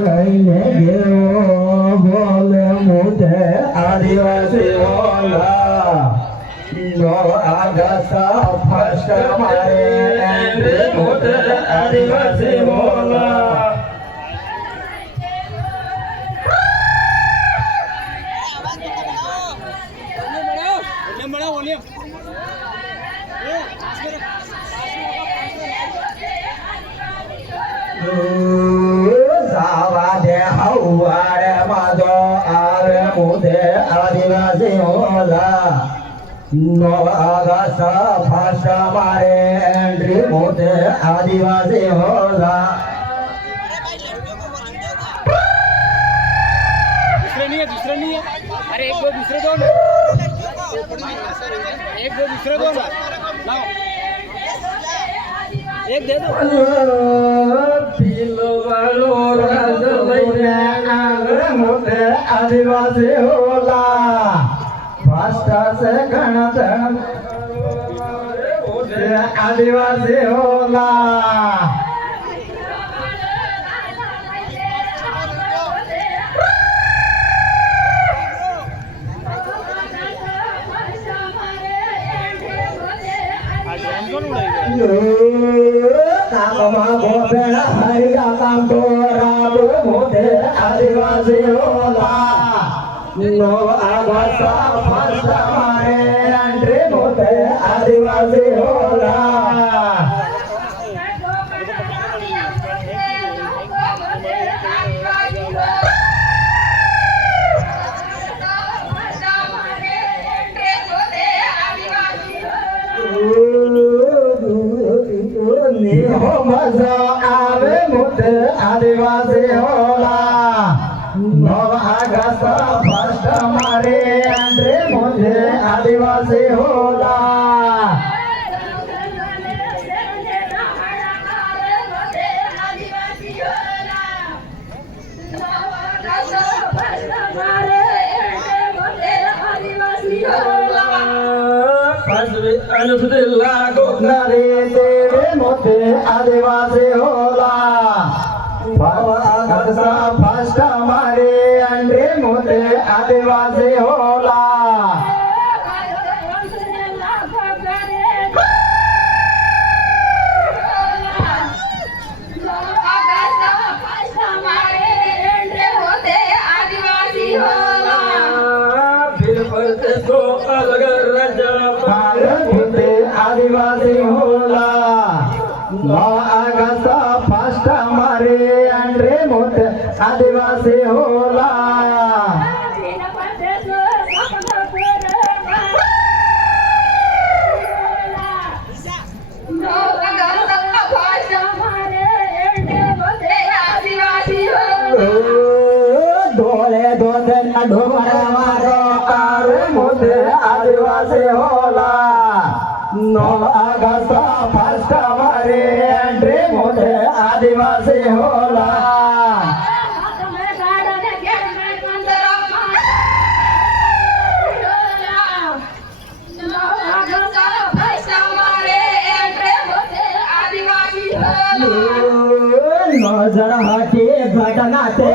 કઈને ગયો બોલે મુજે આદિવાસી ઓલા નો આગા ફર્સ્ટ મારે એન્ટ્રી મુજે આદિવાસી ઓલા हवारे माधो आवे मुझे आदिवासी होला नो आगासा भाषा मारे एंट्री मुझे आदिवासी होला दूसरे नहीं है अरे एक दो दूसरे दो एक दो दूसरे दो लाओ एक दे दो पीलो वालो राज लईने आवे मुझे आदिवासी होला भाषा से गणतन मुझे आदिवासी होला आदिवासी होला नो आगासा भाषा मारे एंट्री मुझे आदिवासी होला हो मजा आवे मुझे आदिवासी होला नो आगासा फर्स्ट मारे एंट्री मुझे आदिवासी होला लागो नरे तेरे मोते आदिवासी होला आगासा फर्स्ट मारे एंट्री मुझे आदिवासी होला आदिवासी होला नो आगासा फर्स्ट मारे एंट्री मुझे आदिवासी होला डोले दोते न ढोरा मारो आवे मुझे आदिवासी होला नो आगासा फर्स्ट मारे एंट्री मुझे आदिवासी होला नजर हटे घटनाते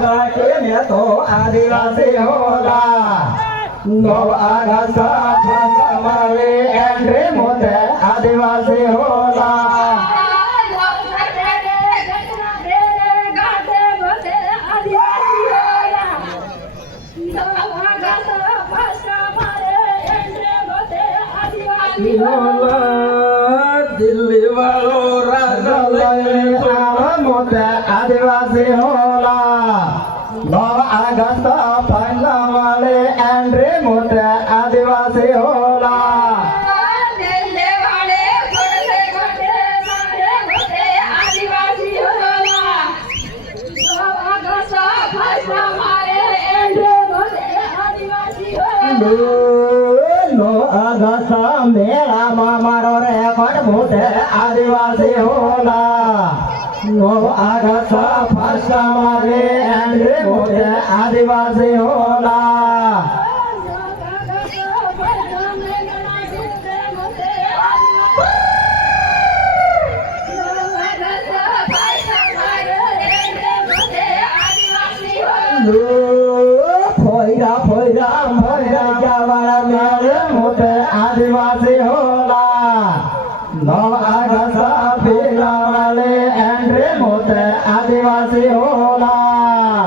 घाटे में तो आदिवासी होला नो आगासा फर्स्ट मारे एंट्री मुझे आदिवासी होला दिल्ली वालो राजा मुझे आदिवासी होला नो आगासा फर्स्ट वाले एंट्री मुझे आदिवासी होला नो आगासा मेरा मारो रेकॉर्ड मुझे आदिवासी होला नो आगासा फर्स्ट मारे एंट्री मुझे आदिवासी होला ફોયરા ફોયરા ફોયરા જવાળા મેળે મોટે આદિવાસી હોલા નો આગસા પેલા વાલે એન્ડ્રે મોટે આદિવાસી હોલા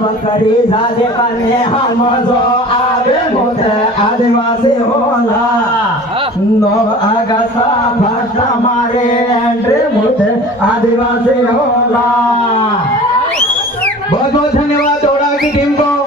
વકરી જાજે કને હમજો આવે મોટે આદિવાસી હોલા નો આગસા ભાષા મારે એન્ડ્રે મોટે આદિવાસી હોલા बहुत बहुत धन्यवाद दौड़ा की टीम को।